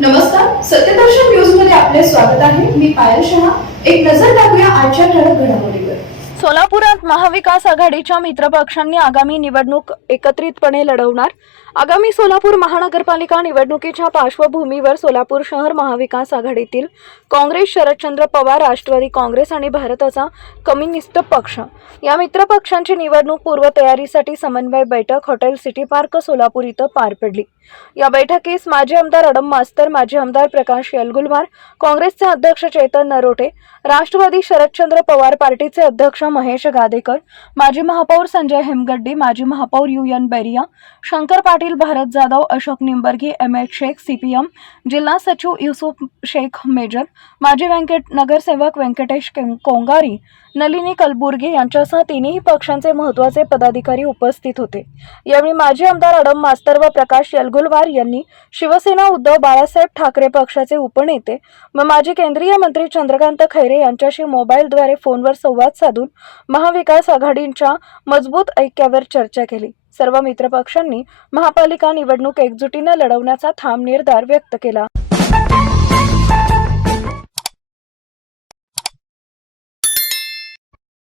नमस्कार सत्यदर्शन न्यूजमध्ये आपले स्वागत आहे. मी पायल शहा. एक नजर टाकूया आजच्या ठळक घडामोडीवर. सोलापुरात महाविकास आघाडीच्या मित्रपक्षांनी आगामी निवडणूक एकत्रितपणे लढवणार. आगामी सोलापूर महानगरपालिका निवडणुकीच्या पार्श्वभूमीवर सोलापूर शहर महाविकास आघाडीतील काँग्रेस शरदचंद्र पवार राष्ट्रवादी काँग्रेस आणि भारताचा कम्युनिस्ट पक्ष. या मित्रपक्षांची निवडणूक पूर्वतयारीसाठी समन्वय बैठक हॉटेल सिटी पार्क सोलापूर इथं पार पडली. या बैठकीस माजी आमदार अडम मास्तर माजी आमदार प्रकाश यलगुलवार काँग्रेसचे अध्यक्ष चेतन नरोटे राष्ट्रवादी शरदचंद्र पवार पार्टीचे अध्यक्ष महेश गादेकर माजी महापौर संजय हेमगड्डी माजी महापौर U N Beriya Shankar Patil Bharat Jadhav Ashok Nimbargi M H Shaikh CPM जिल्हा सचिव युसुफ शेख मेजर माजी व्यंकट नगरसेवक व्यंकटेश कोंगारी नलिनी कलबुर्गी यांच्यासह तिन्ही पक्षांचे महत्त्वाचे पदाधिकारी उपस्थित होते. यावेळी माजी आमदार अडम मास्तर व प्रकाश यलगुलवार यांनी शिवसेना उद्धव बाळासाहेब ठाकरे पक्षाचे उपनेते व माजी केंद्रीय मंत्री चंद्रकांत खैरे यांच्याशी मोबाईलद्वारे फोनवर संवाद साधून महाविकास आघाडींच्या मजबूत ऐक्यावर चर्चा केली. सर्व मित्रपक्षांनी महापालिका निवडणूक एकजुटीनं लढवण्याचा ठाम निर्धार व्यक्त केला.